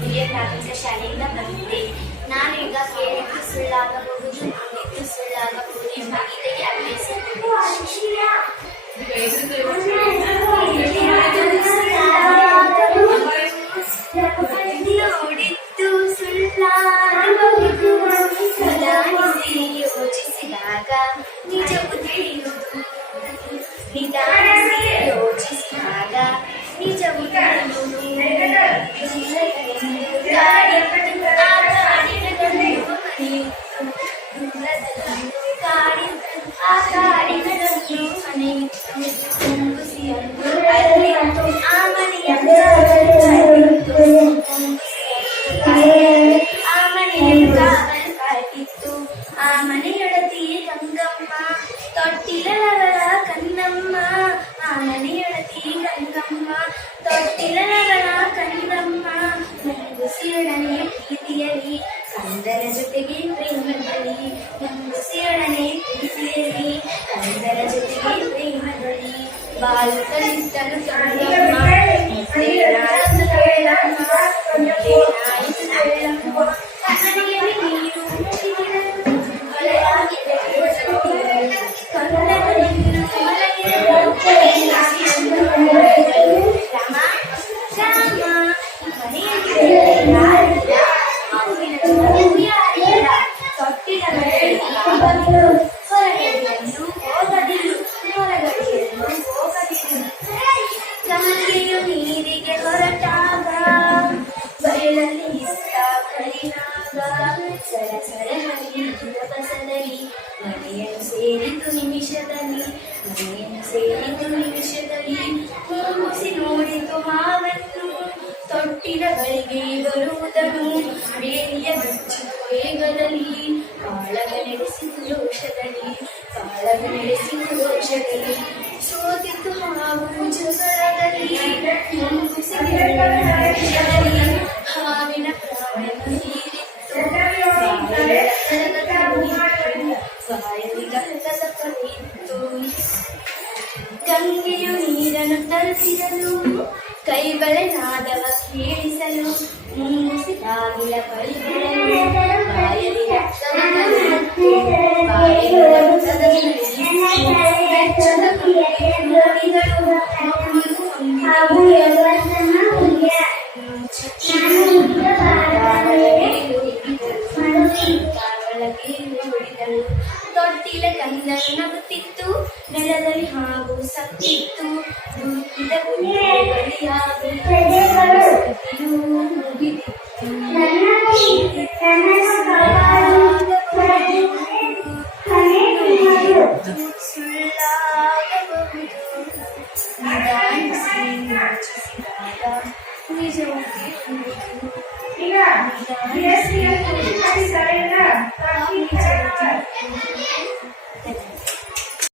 ಹಿರಿಯ ಪ್ರಾಥಮಿಕ ಶಾಲೆಯಿಂದ ಬಂದಿದೆ. ನಾನೀಗ ಕೇಳಿದ್ದು ಸುಳ್ಳಾಗಬಹುದು, ನುಡಿದ್ದು ಸುಳ್ಳಾಗಬಹುದು ಎಂಬ ಗೀತೆಗೆ ಅನ್ವಯಿಸುತ್ತದೆ. ನುಡಿದ್ದು ಸುಳ್ಳಾಗಬಹುದು, ನಿಧಾನಿಸಿ ಯೋಚಿಸಿದಾಗ ನಿಜವು ತಿಳಿಯುವುದು. ನಿಧಾನಿಸಿ ಯೋಚಿಸಿದಾಗ ನಿಜವು ತಿಳಿಯುವುದು. ಆ ಮನೆಯೊಡತಿ ಗಂಗಮ್ಮ ತೊಟ್ಟಿಲಗಳ ಕನ್ನಮ್ಮ. ಆ ಮನೆಯೊಡತಿ ಗಂಗಮ್ಮ ತೊಟ್ಟಿಲಗಳ ಕನ್ನಮ್ಮ. ಮುಂಗುಸಿಯೊಡನೆ ಪ್ರೀತಿಯಲಿ ಕಂದರ ಜೊತೆಗೆ ಪ್ರೇಮದಲ್ಲಿ. ಮುಂಗುಸಿಯೊಡನೆ ಪ್ರೀತಿಯಲಿ ಕಂದರ ಜೊತೆಗೆ ಪ್ರೇಮದಲ್ಲಿ. ಬಾಲುತ್ತಲಿದ್ದನು ಗಂಗಮ್ಮ ಮುದ್ದೇನಾಯಿತು ಹೇಳಮ್ಮ. ಮುದ್ದೇನಾಯಿತು ಹೇಳಮ್ಮ. ಕನ್ನಡಿಯಲ್ಲಿ ನೀರು ಮುಗಿದಿರಲು ಹೊಳೆಯಾಗಿದೆ ಕನ್ನಡವನ್ನು ಹೊಳೆಯಿರಲು ರಾಮ ರಾಮ ಮನೆಯಲ್ಲಿ ಯಾರಿಲ್ಲ, ಮಾವಿನ ಜೊತೆಗೂ ಯಾರಿಲ್ಲ. ತೊಟ್ಟಿಲ ಹೊರಗಡೆಯನ್ನು ಹೋಗದಿರು, ಹೊರಗಡೆಯನ್ನು ಹೋಗದಿರು. ಗಂಗೆಯು ನೀರಿಗೆ ಹೊರಟಾಗ ಬಯಲಲ್ಲಿ ಇತ್ತ ಕರಿನಾಗ. ಸರ ಸರ ಹರಿಯಿತು ರಭಸದಲ್ಲಿ ಮನೆಯನ್ನು ಸೇರಿತು ನಿಮಿಷದಲ್ಲಿ. ಮನೆಯನ್ನು ಸೇರಿತು ನಿಮಿಷದಲ್ಲಿ. ಮುಂಗುಸಿ ನೋಡಿತು ಹಾವನ್ನು ತೊಟ್ಟಿಲ ಬಳಿಗೆ ಬರುವುದನ್ನು. ಬೇಲಿಯ ಮುಚ್ಚಿತು ವೇಗದಲ್ಲಿ ಕಾಳಗ ನಡೆಸಿತು ರೋಷದಲ್ಲಿ. ಕಾಳಗ ನಡೆಸಿತು ರೋಷದಲ್ಲಿ. ಸೋತಿತು ಹಾವು ಜಗಳದಲ್ಲಿ. ಮುಂಗುಸಿ ಹಾವಿನ ಪ್ರಾಣವನ್ನು ಹೀರಿತ್ತು. ಬಾಯಲ್ಲಿ ಗಂಧದ ಕವಿಯಿತ್ತು. ಗಂಗೆಯು ನೀರನ್ನು ತಲುಪಿದಳು ಕೈ ಬಳೆ ನಾದವ ಕೇಳಿಸಲು. ಮುಂಗುಸಿ ಬಾಗಿಲ ಬಳಿ ಬಿಡಲು ಬಾಯಲ್ಲಿ ರಕ್ತವನ್ನು ಬಾಯಲ್ಲಿ ರಕ್ತದ ನೋಡಿದಳು. ನೋಡಿದಳು. ತೊಟ್ಟಿಲ ಕಂದನು ನಗುತ್ತಿತ್ತು, ನೆಲದಲ್ಲಿ ಹಾವು ಸತ್ತಿತ್ತು. ದುಃಖಿದ ಬಲಿಯಾಗಿ ಮುಗಿದಿತ್ತು. ಸುಳ್ಳಾಗಬಹುದು, ನಿಧಾನಿಸಿ ಯೋಚಿಸಿದಾಗ ನಿಜವು ತಿಳಿಯುವುದು. ನಿಧಾನಿಸಿ